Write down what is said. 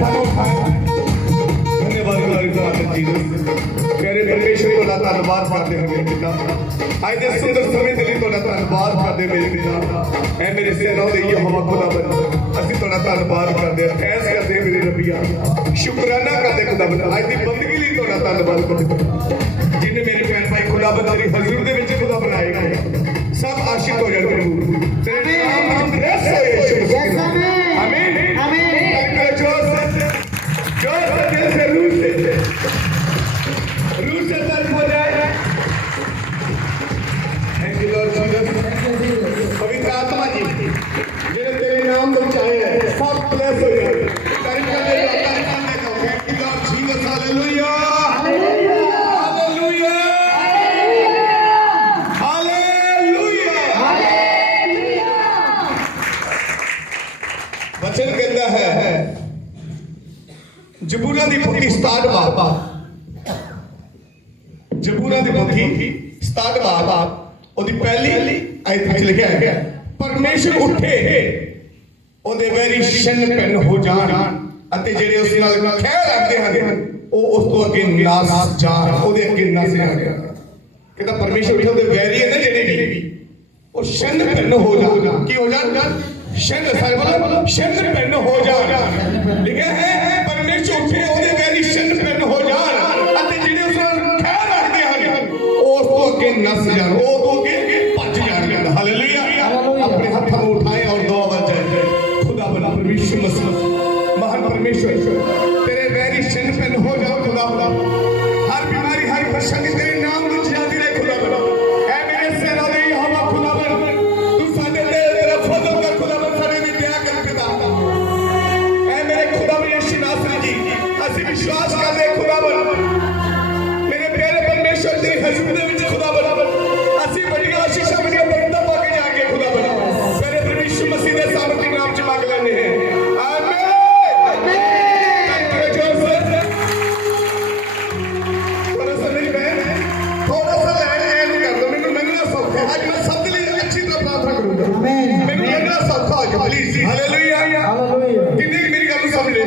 ਧੰਨਵਾਦ ਕਰਾਂਗੇ ਤੁਹਾਡਾ ਜੀ ਪਿਆਰੇ ਪਰਮੇਸ਼ਰ ਦਾ ਧੰਨਵਾਦ ਕਰਦੇ ਹਾਂ ਮੇਰੇ ਪਿਤਾ ਅੱਜ ਦੇ ਸੁੰਦਰ ਸਮੇਂ ਦੇ ਲਈ ਤੁਹਾਡਾ ਧੰਨਵਾਦ ਕਰਦੇ ਮੇਰੇ ਪਿਤਾ ਐ ਮੇਰੇ ਸੇਨਾ ਦੇ ਯਹੋਵਾ ਖੁਦਾਵੰਦ ਅਸੀਂ ਤੁਹਾਡਾ ਧੰਨਵਾਦ ਕਰਦੇ ਹਾਂ ਥੈਂਕਸ ਕਰਦੇ ਹਾਂ ਮੇਰੇ ਰੱਬੀਆ ਸ਼ੁਕਰਾਨਾ ਕਰਦੇ ਖੁਦਾਵੰਦ ਅੱਜ ਦੀ ਬੰਦਗੀ ਲਈ ਤੁਹਾਡਾ ਧੰਨਵਾਦ ਕਰਦੇ ਹਾਂ। ਜਿਨੇ ਮੇਰੇ ਭੈਣ ਭਾਈ ਖੁਦਾਵੰਦ ਦੀ ਹਜ਼ੂਰ ਦੇ ਵਿੱਚ ਖੁਦਾ ਬਣਾਏ ਗਏ ਸਭ ਆਸ਼ਿਕ ਹੋ ਜਾਣ ਪ੍ਰਭੂ ਵਚਨ ਕਹਿੰਦਾ ਹੈ ਜਬੂਲਾਂ ਦੀ ਫੁੱਟੀ 67 ਵਾਰ ਜਬੂਰਾਂ ਦੀ ਪੁੱਤੀ 67 ਬਾਬਾ ਉਹਦੀ ਪਹਿਲੀ ਆਇਤ ਵਿੱਚ ਲਿਖਿਆ ਹੈ, ਪਰਮੇਸ਼ਰ ਉੱਠੇ, ਉਹਦੇ ਵੈਰੀ ਸ਼ਨ ਪੈਨ ਹੋ ਜਾਣ ਅਤੇ ਜਿਹੜੇ ਉਸ ਨਾਲ ਖਹਿ ਰੱਖਦੇ ਹਨ, ਉਹ ਉਸ ਤੋਂ ਅੱਗੇ ਨਾਸ ਜਾਣ, ਉਹਦੇ ਅੱਗੇ ਨਸ ਜਾਣ। ਕਹਿੰਦਾ ਪਰਮੇਸ਼ਰ ਉੱਠੇ, ਉਹਦੇ ਵੈਰੀ ਹੈ ਨਾ ਜਿਹੜੇ ਵੀ, ਉਹ ਸ਼ਨ ਪੈਨ ਹੋ ਜਾਣ। ਕੀ ਹੋ ਜਾਣ? ਸ਼ਨ ਸਾਹਿਬ ਸ਼ਨ ਪੈਨ ਹੋ ਜਾਣ। ਲਿਖਿਆ ਹੈ परमेश्वर ਹੋ ਜਾ ਪਲੀਜ਼ ਹਾਲੇਲੂਇਆ Hallelujah. ਕਿੰਨੇ ਕੁ ਮੇਰੀ ਗੱਲ ਨੂੰ ਸਮਝ ਲੈ